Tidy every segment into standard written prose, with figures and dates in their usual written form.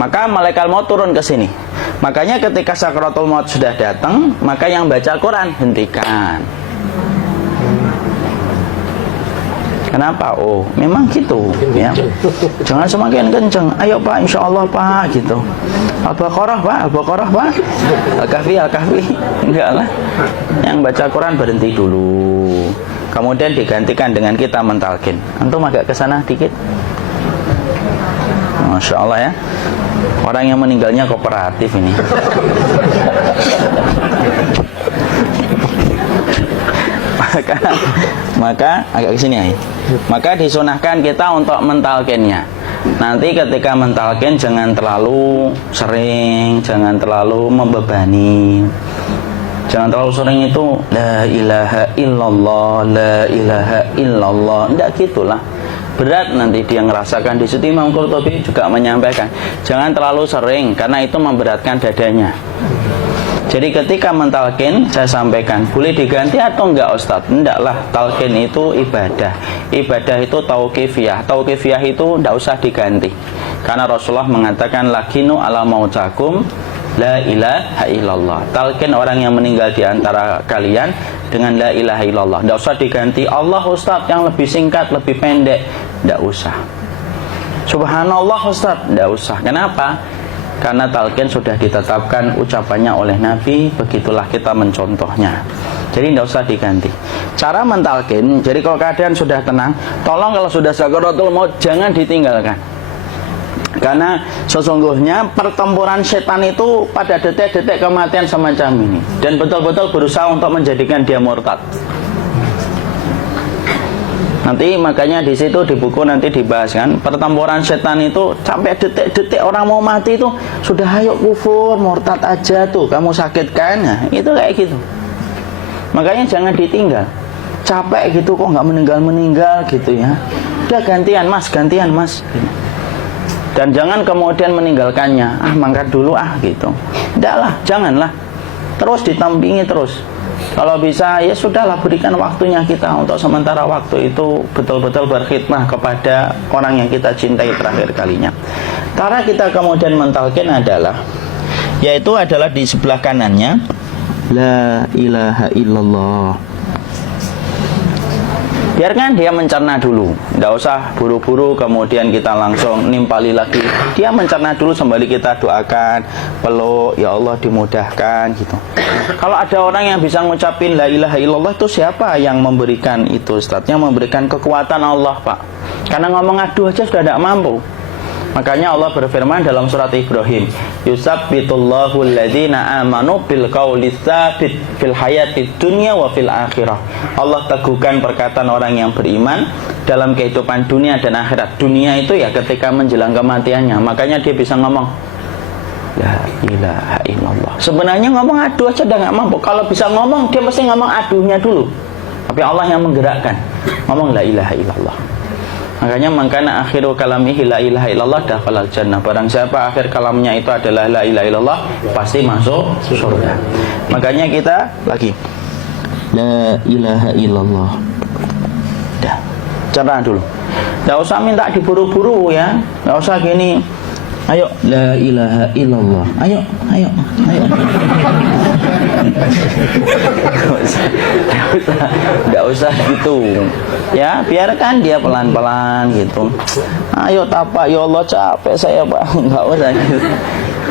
maka malaikat maut turun ke sini. Makanya ketika sakaratul maut sudah datang, maka yang baca Quran hentikan. Kenapa? Oh, memang gitu ya. Jangan semakin kenceng. Ayo Pak, insya Allah Pak, gitu. Al-Baqarah Pak, Al-Baqarah Pak. Al-Kahfi, Al-Kahfi. Enggak lah. Yang baca Quran berhenti dulu. Kemudian digantikan dengan kita mentalkin. Antum agak ke sana dikit. Masya Allah ya. Orang yang meninggalnya kooperatif ini. maka agak kesini ya. Maka disunahkan kita untuk mentalkinnya. Nanti ketika mentalkin jangan terlalu sering, jangan terlalu membebani. Jangan terlalu sering itu la ilaha illallah, la ilaha illallah. Tidak gitulah. Berat nanti dia ngerasakan. Di situ Imam Qurtubi juga menyampaikan, jangan terlalu sering karena itu memberatkan dadanya. Jadi ketika mentalkin, saya sampaikan, boleh diganti atau enggak Ustadz? Enggaklah, talkin itu ibadah. Ibadah itu tauqifiyah. Tauqifiyah itu enggak usah diganti. Karena Rasulullah mengatakan, lakinu ala mautakum la ilaha illallah. Talkin orang yang meninggal di antara kalian dengan la ilaha illallah. Enggak usah diganti Allah Ustadz yang lebih singkat, lebih pendek. Enggak usah. Subhanallah Ustadz, enggak usah. Kenapa? Karena talqin sudah ditetapkan ucapannya oleh Nabi, begitulah kita mencontohnya. Jadi tidak usah diganti. Cara mentalqin, jadi kalau keadaan sudah tenang, tolong kalau sudah sakaratul maut jangan ditinggalkan. Karena sesungguhnya pertempuran setan itu pada detik-detik kematian semacam ini, dan betul-betul berusaha untuk menjadikan dia murtad. Nanti makanya di situ di buku nanti dibahas kan, pertempuran setan itu sampai detik-detik orang mau mati itu sudah ayo kufur, murtad aja tuh, kamu sakit kan? Nah, itu kayak gitu. Makanya jangan ditinggal. Capek gitu kok nggak meninggal gitu ya. Udah gantian mas. Dan jangan kemudian meninggalkannya. Mangkat dulu gitu. Enggak lah, janganlah. Terus ditampingi terus. Kalau bisa ya sudahlah, berikan waktunya kita untuk sementara waktu itu betul-betul berkhidmah kepada orang yang kita cintai terakhir kalinya. Cara kita kemudian mentalkin adalah, yaitu adalah di sebelah kanannya la ilaha illallah. Biarkan dia mencerna dulu, tidak usah buru-buru kemudian kita langsung nimpali lagi. Dia mencerna dulu sembari kita doakan, peluk, ya Allah dimudahkan gitu. Kalau ada orang yang bisa ngucapin la ilaha illallah, itu siapa yang memberikan itu Ustaz? Yang memberikan kekuatan Allah Pak. Karena ngomong aduh aja sudah tidak mampu. Makanya Allah berfirman dalam surat Ibrahim, yusabbitullahu alladhina amanu bil qawli tsabit fil hayatid dunya wa fil akhirah. Allah teguhkan perkataan orang yang beriman dalam kehidupan dunia dan akhirat. Dunia itu ya ketika menjelang kematiannya. Makanya dia bisa ngomong la ilaha illallah. Sebenarnya ngomong aduh aja udah gak mampu. Kalau bisa ngomong, dia pasti ngomong aduhnya dulu. Tapi Allah yang menggerakkan. Ngomong la ilaha illallah. Makanya mangkana akhiru kalamihi la ilaha illallah dakhalal jannah. Barang siapa akhir kalamnya itu adalah la ilaha illallah, pasti masuk surga. Makanya kita lagi la ilaha illallah. Dah, cerna dulu. Enggak usah minta diburu-buru ya. Enggak usah gini. Ayo la ilaha illallah. Ayo. Enggak usah gitu. Ya, biarkan dia pelan-pelan gitu. Ayo tapak, ya Allah capek saya Pak. Enggak usah gitu.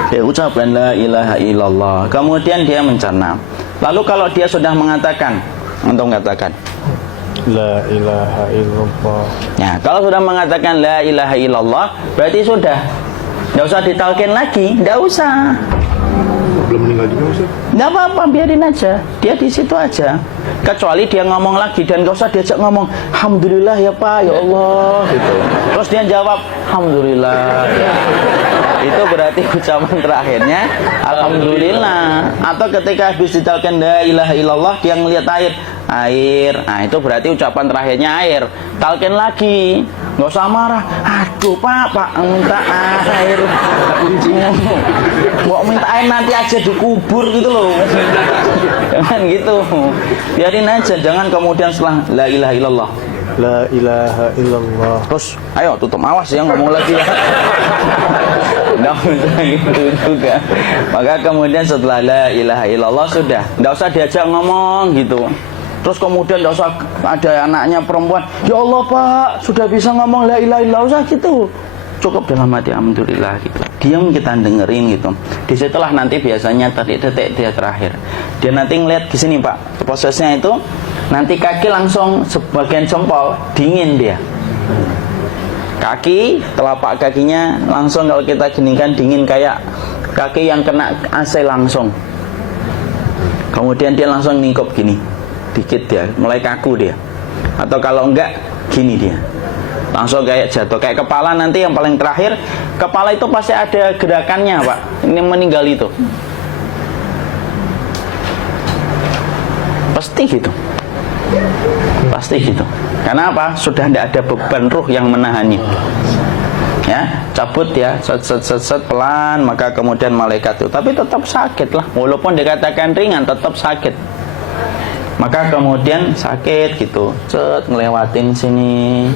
Dia ucapkan la ilaha illallah. Kemudian dia mencerna. Lalu kalau dia sudah mengatakan, untuk mengatakan la ilaha illallah. Ya, kalau sudah mengatakan la ilaha illallah, berarti sudah. Enggak usah ditalkin lagi, enggak usah. Belum meninggal juga Ustaz? Enggak apa-apa, biarin aja. Dia di situ aja. Kecuali dia ngomong lagi dan enggak usah diajak ngomong alhamdulillah ya Pak, ya Allah gitu. Terus dia jawab alhamdulillah. Ya. Itu berarti ucapan terakhirnya alhamdulillah. Atau ketika habis ditalkin la ilaha illallah, dia ngelihat air. Nah, itu berarti ucapan terakhirnya air. Talkin lagi. Nggak usah marah. Aduh Pak minta air. Mau minta air nanti aja dikubur gitu loh. Jangan gitu. Biarin aja. Jangan kemudian setelah la ilaha illallah La ilaha illallah. Terus, ayo tutup, awas ya ngomong lagi ya. Nggak usah gitu juga. Maka kemudian setelah la ilaha illallah sudah, nggak usah diajak ngomong gitu. Terus kemudian nggak usah ada anaknya perempuan, ya Allah Pak, sudah bisa ngomong la ilaha illallah, usah gitu. Cukup dalam hati alhamdulillah gitu. Diam, kita dengerin gitu. Disitulah nanti biasanya detik-detik dia terakhir. Dia nanti ngeliat di sini Pak, prosesnya itu nanti kaki langsung sebagian jempol dingin dia. Kaki, telapak kakinya langsung kalau kita ginikan dingin kayak kaki yang kena AC langsung. Kemudian dia langsung ningkup gini, dikit dia, mulai kaku dia. Atau kalau enggak, gini dia. Langsung kayak jatuh, kayak kepala nanti yang paling terakhir. Kepala itu pasti ada gerakannya Pak. Ini meninggal itu pasti gitu. Pasti gitu. Karena apa? Sudah tidak ada beban ruh yang menahannya. Ya, cabut ya, set pelan, maka kemudian malaikat itu. Tapi tetap sakit lah. Walaupun dikatakan ringan, tetap sakit. Maka kemudian sakit gitu. Set ngelewatin sini.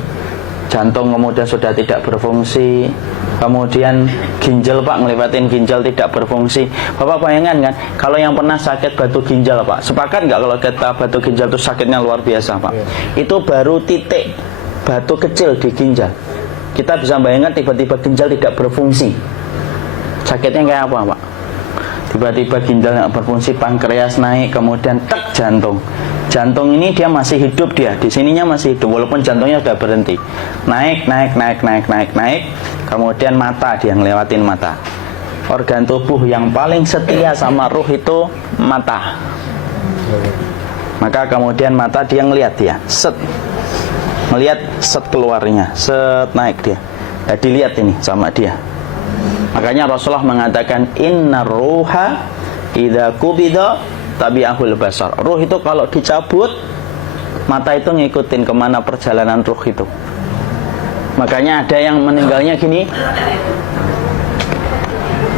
Jantung kemudian sudah tidak berfungsi. Kemudian ginjal Pak, ngelewatin ginjal tidak berfungsi. Bapak bayangkan kan, kalau yang pernah sakit batu ginjal Pak, sepakat nggak kalau kita batu ginjal itu sakitnya luar biasa Pak? Itu baru titik batu kecil di ginjal. Kita bisa bayangkan tiba-tiba ginjal tidak berfungsi, sakitnya kayak apa Pak? Tiba-tiba ginjal nggak berfungsi, pankreas naik, kemudian tek jantung. Jantung ini dia masih hidup, dia di sininya masih hidup walaupun jantungnya sudah berhenti. Naik, kemudian mata, dia ngelewatin mata. Organ tubuh yang paling setia sama ruh itu mata. Maka kemudian mata dia ngelihat dia, set, melihat set keluarnya, set naik dia. Ya, dilihat ini sama dia. Makanya Rasulullah mengatakan inna ruha idza qubida tabi'ahul basar. Ruh itu kalau dicabut, mata itu ngikutin kemana perjalanan ruh itu. Makanya ada yang meninggalnya gini.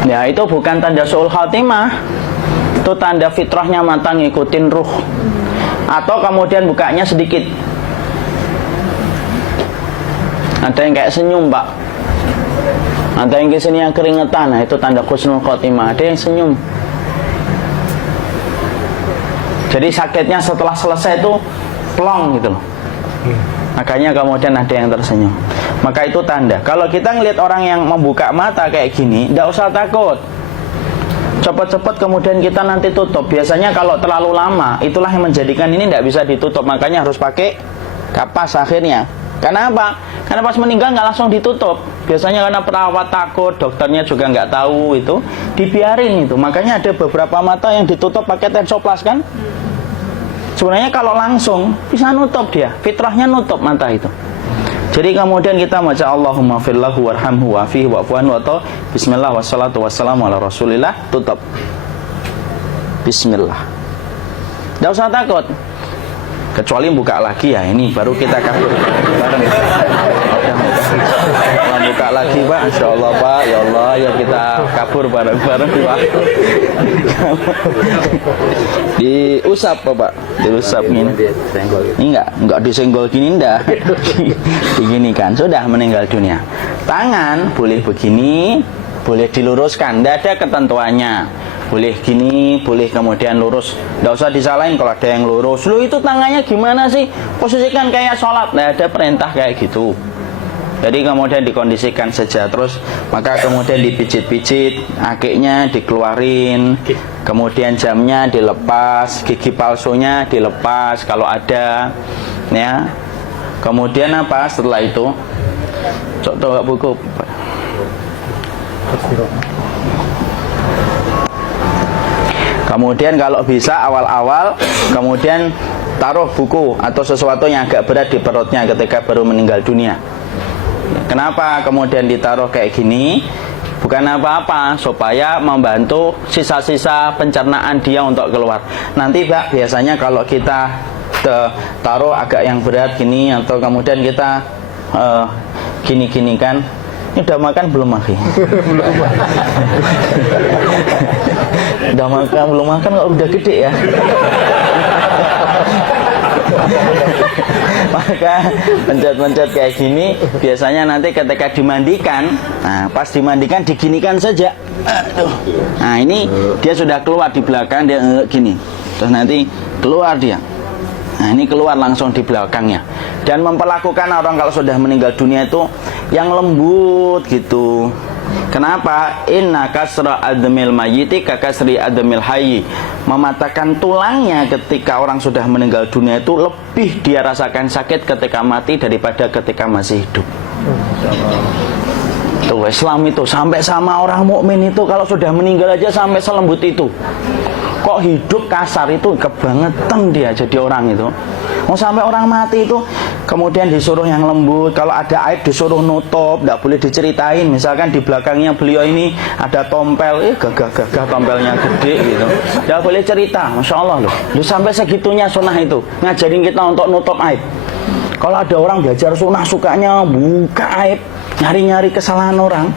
Ya itu bukan tanda su'ul khatimah, itu tanda fitrahnya mata ngikutin ruh. Atau kemudian bukanya sedikit. Ada yang kayak senyum Pak, ada yang kesini yang keringetan, nah itu tanda husnul khotimah. Ada yang senyum. Jadi sakitnya setelah selesai itu plong gitu loh. Makanya kemudian ada yang tersenyum. Maka itu tanda. Kalau kita ngelihat orang yang membuka mata kayak gini, tidak usah takut. Cepat-cepat kemudian kita nanti tutup. Biasanya kalau terlalu lama, itulah yang menjadikan ini tidak bisa ditutup. Makanya harus pakai kapas akhirnya. Karena apa? Karena pas meninggal nggak langsung ditutup. Biasanya karena perawat takut, dokternya juga nggak tahu itu, dibiarin itu. Makanya ada beberapa mata yang ditutup pakai tensoplas kan? Sebenarnya kalau langsung bisa nutup dia, fitrahnya nutup mata itu. Jadi kemudian kita baca Allahumma firlahu warhamhu wa'afihi wa'fu anhu atau bismillah wassalatu wassalamu ala rasulillah, tutup. Bismillah. Tidak usah takut. Kecuali buka lagi ya, ini baru kita kabur bareng. Kalau buka lagi Pak, Insya Allah Pak, ya Allah ya kita kabur bareng-bareng Pak. Diusap Pak, diusap gini. Ini enggak disenggol gini, enggak. Begini kan, sudah meninggal dunia. Tangan boleh begini, boleh diluruskan, tidak ada ketentuannya. Boleh gini, boleh kemudian lurus. Tidak usah disalahin kalau ada yang lurus. Lu itu tangannya gimana sih? Posisikan kayak sholat. Tidak ada perintah kayak gitu. Jadi kemudian dikondisikan saja. Terus maka kemudian dipijit-pijit, akiknya dikeluarin, kemudian jamnya dilepas, gigi palsunya dilepas kalau ada, ya. Kemudian apa setelah itu? Coba buku. Kemudian kalau bisa awal-awal kemudian taruh buku atau sesuatu yang agak berat di perutnya ketika baru meninggal dunia. Kenapa kemudian ditaruh kayak gini? Bukan apa-apa, supaya membantu sisa-sisa pencernaan dia untuk keluar. Nanti Pak, biasanya kalau kita taruh agak yang berat gini atau kemudian kita gini-gini kan, ini udah makan belum Maki? Udah makan belum makan kok udah gede ya? Maka pencet-pencet kayak gini biasanya nanti ketika dimandikan, nah pas dimandikan diginikan saja. Aduh. Nah ini dia sudah keluar di belakang, dia gini, terus nanti keluar dia. Nah ini keluar langsung di belakangnya. Dan memperlakukan orang kalau sudah meninggal dunia itu yang lembut gitu. Kenapa? Inna kasra admil mayyiti kakasri admil hayyi. Mematahkan tulangnya ketika orang sudah meninggal dunia itu lebih dia rasakan sakit ketika mati daripada ketika masih hidup. Tuh Islam itu sampai sama orang mukmin itu kalau sudah meninggal aja sampai selembut itu. Kok hidup kasar itu kebangetan dia jadi orang itu. Mau sampai orang mati itu kemudian disuruh yang lembut. Kalau ada aib disuruh nutup, tidak boleh diceritain. Misalkan di belakangnya beliau ini ada tompel, gagah-gagah tompelnya gede gitu, tidak boleh cerita. Masya Allah loh, sampai segitunya sunnah itu ngajarin kita untuk nutup aib. Kalau ada orang belajar sunnah sukanya buka aib, nyari-nyari kesalahan orang.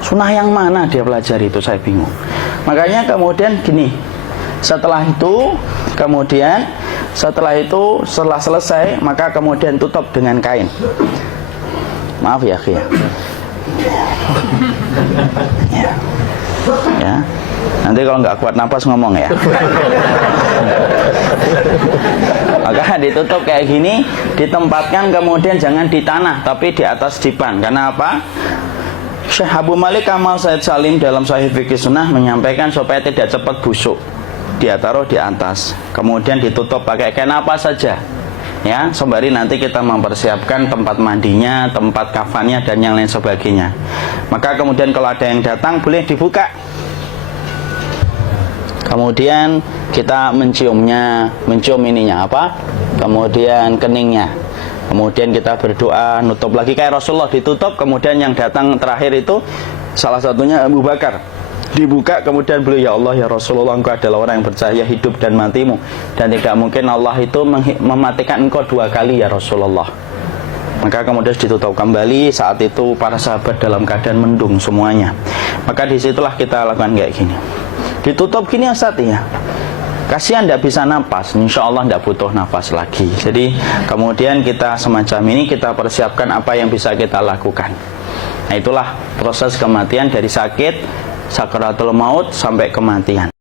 Sunnah yang mana dia pelajari itu saya bingung. Makanya kemudian gini, setelah selesai maka kemudian tutup dengan kain. Maaf ya akhi ya. Ya. Nanti kalau nggak kuat napas ngomong ya. Maka ditutup kayak gini, ditempatkan kemudian jangan di tanah tapi di atas dipan. Karena apa? Syekh Abu Malik Kamal Said Salim dalam Sahih Fikih Sunnah menyampaikan supaya tidak cepat busuk. Dia taruh di atas, kemudian ditutup pakai kain apa saja, ya, sembari nanti kita mempersiapkan tempat mandinya, tempat kafannya dan yang lain sebagainya. Maka kemudian kalau ada yang datang boleh dibuka, kemudian kita mencium ininya apa, kemudian keningnya, kemudian kita berdoa, nutup lagi kayak Rasulullah ditutup, kemudian yang datang terakhir itu salah satunya Abu Bakar. Dibuka kemudian beliau, ya Allah ya Rasulullah, engkau adalah orang yang percaya hidup dan matimu, dan tidak mungkin Allah itu mematikan engkau dua kali ya Rasulullah. Maka kemudian ditutup kembali. Saat itu para sahabat dalam keadaan mendung semuanya. Maka disitulah kita lakukan kayak gini, ditutup gini Ustaz ya. Kasihan tidak bisa nafas, insya Allah tidak butuh nafas lagi. Jadi kemudian kita semacam ini, kita persiapkan apa yang bisa kita lakukan. Nah itulah proses kematian dari sakit sakaratul maut sampai kematian.